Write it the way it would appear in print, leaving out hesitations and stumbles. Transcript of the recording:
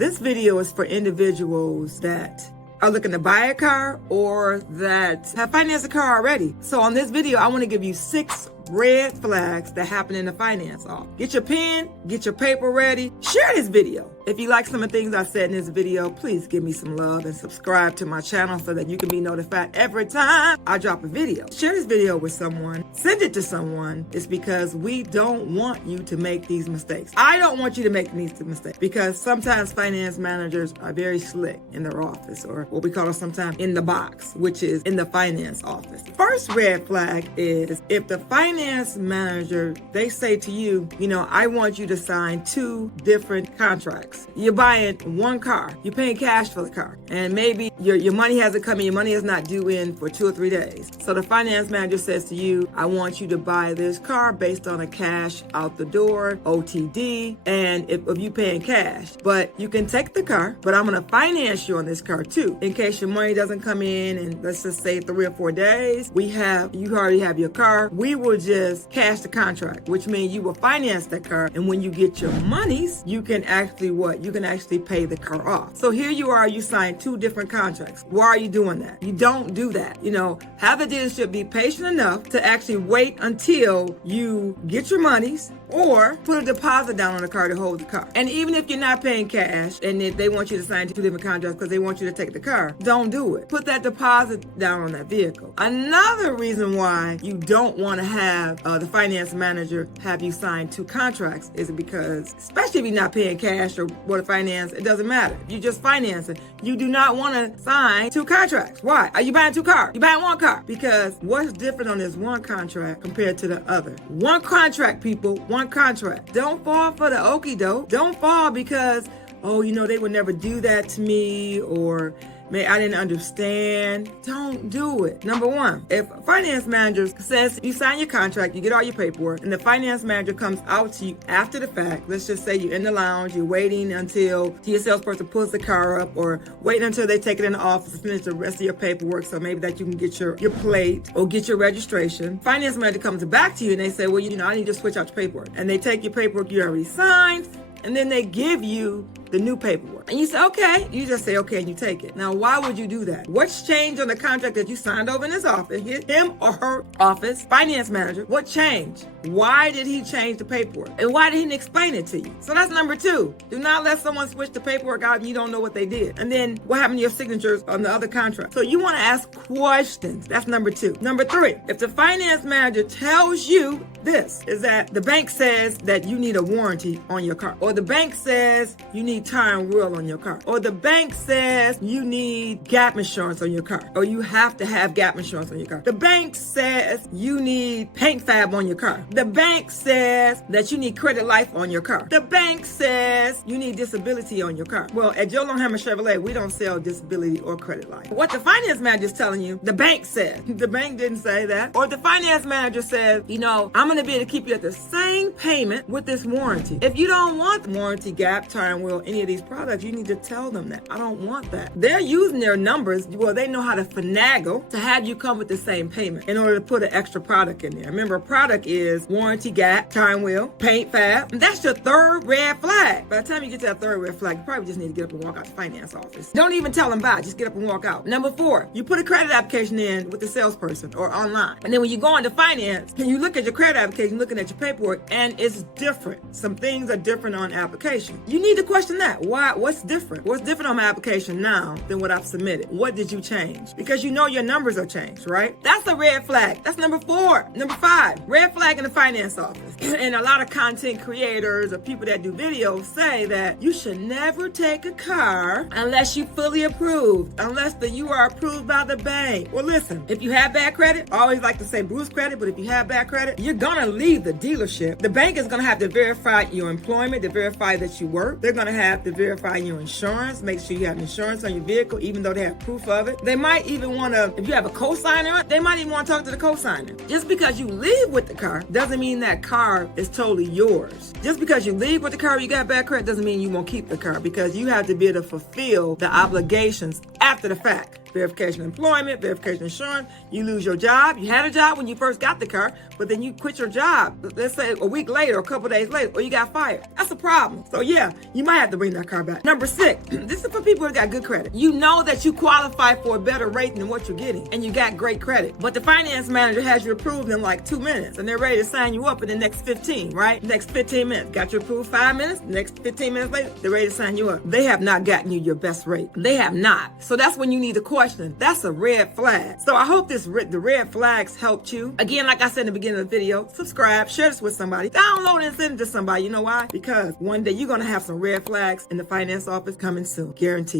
This video is for individuals that are looking to buy a car or that have financed a car already. So on this video, I want to give you 6 red flags that happen in the finance office. Get your pen, get your paper ready, share this video. If you like some of the things I said in this video, please give me some love and subscribe to my channel so that you can be notified every time I drop a video. Share this video with someone, send it to someone. It's because we don't want you to make these mistakes. I don't want you to make these mistakes because sometimes finance managers are very slick in their office, or what we call it sometimes in the box, which is in the finance office. First red flag is if the finance manager, they say to you, I want you to sign 2 different contracts. You're buying one car, you're paying cash for the car, and maybe your money hasn't come in, your money is not due in for 2 or 3 days. So the finance manager says to you, I want you to buy this car based on a cash out the door, OTD, and if you paying cash. But you can take the car, but I'm going to finance you on this car too. In case your money doesn't come in, and let's just say 3 or 4 days, you already have your car. We will just cash the contract, which means you will finance that car. And when you get your monies, you can actually you can actually pay the car off. So here you are, you signed 2 different contracts. Why are you doing that? You don't do that. Have the dealership be patient enough to actually wait until you get your monies or put a deposit down on the car to hold the car. And even if you're not paying cash and if they want you to sign 2 different contracts because they want you to take the car, don't do it. Put that deposit down on that vehicle. Another reason why you don't want to have the finance manager have you sign 2 contracts is because, especially if you're not paying cash or what a finance, it doesn't matter. You just finance it. You do not want to sign 2 contracts. Why? Are you buying 2 cars? You buying 1 car? Because what's different on this 1 contract compared to the other? 1 contract, people, 1 contract. Don't fall for the okie doke. Don't fall because, they would never do that to me, or I didn't understand. Don't do it. Number 1, if a finance manager says you sign your contract, you get all your paperwork, and the finance manager comes out to you after the fact, let's just say you're in the lounge, you're waiting until your salesperson pulls the car up, or waiting until they take it in the office to finish the rest of your paperwork so maybe that you can get your plate or get your registration. Finance manager comes back to you and they say, well, I need to switch out your paperwork. And they take your paperwork you already signed, and then they give you the new paperwork. And you say, okay. You just say, okay, and you take it. Now, why would you do that? What's changed on the contract that you signed over in his office, him or her office, finance manager? What changed? Why did he change the paperwork? And why did he explain it to you? So that's number 2. Do not let someone switch the paperwork out and you don't know what they did. And then what happened to your signatures on the other contract? So you want to ask questions. That's number 2. Number 3, if the finance manager tells you this, is that the bank says that you need a warranty on your car, or the bank says you need tire and wheel on your car, or the bank says you need gap insurance on your car, or you have to have gap insurance on your car. The bank says you need paint fab on your car. The bank says that you need credit life on your car. The bank says you need disability on your car. Well, at Joe Longhammer Chevrolet, we don't sell disability or credit life. What the finance manager is telling you, the bank said. The bank didn't say that. Or the finance manager says, I'm going to be able to keep you at the same payment with this warranty. If you don't want warranty, gap, tire and wheel, any of these products, you need to tell them that. I don't want that. They're using their numbers. Well, they know how to finagle to have you come with the same payment in order to put an extra product in there. Remember, a product is warranty, gap, tire and wheel, paint fab. And that's your 3rd red flag. By the time you get to that 3rd red flag, you probably just need to get up and walk out the finance office. Don't even tell them bye. Just get up and walk out. Number 4, you put a credit application in with the salesperson or online. And then when you go into finance and you look at your credit application, looking at your paperwork, and it's different. Some things are different on application. You need to question that. Why? What's different? What's different on my application now than what I've submitted? What did you change? Because your numbers are changed, right? That's a red flag. That's number 4. Number 5, red flag in the finance office. And a lot of content creators or people that do videos say that you should never take a car unless you fully approved, unless you are approved by the bank. Well, listen, if you have bad credit, I always like to say Bruce credit, but if you have bad credit, you're gonna leave the dealership. The bank is gonna have to verify your employment, to verify that you work. They're gonna have to verify your insurance, make sure you have insurance on your vehicle, even though they have proof of it. They might even wanna, if you have a co-signer, they might even wanna talk to the co-signer. Just because you leave with the car doesn't mean that car is totally yours. Just because you leave with the car, you got bad credit, doesn't mean you won't keep the car, because you have to be able to fulfill the obligations after the fact. verification of employment, verification of insurance. You lose your job. You had a job when you first got the car, but then you quit your job, let's say a week later, a couple days later, or you got fired. That's a problem. So yeah, you might have to bring that car back. Number 6, this is for people that got good credit. You know that you qualify for a better rate than what you're getting, and you got great credit, but the finance manager has you approved in like 2 minutes, and they're ready to sign you up in the next 15, right? Next 15 minutes. Got you approved 5 minutes, next 15 minutes later, they're ready to sign you up. They have not gotten you your best rate. They have not. So that's when you need to question. That's a red flag. So I hope the red flags helped you. Again, like I said in the beginning of the video, subscribe, share this with somebody, download it and send it to somebody. You know why? Because one day you're going to have some red flags in the finance office coming soon. Guaranteed.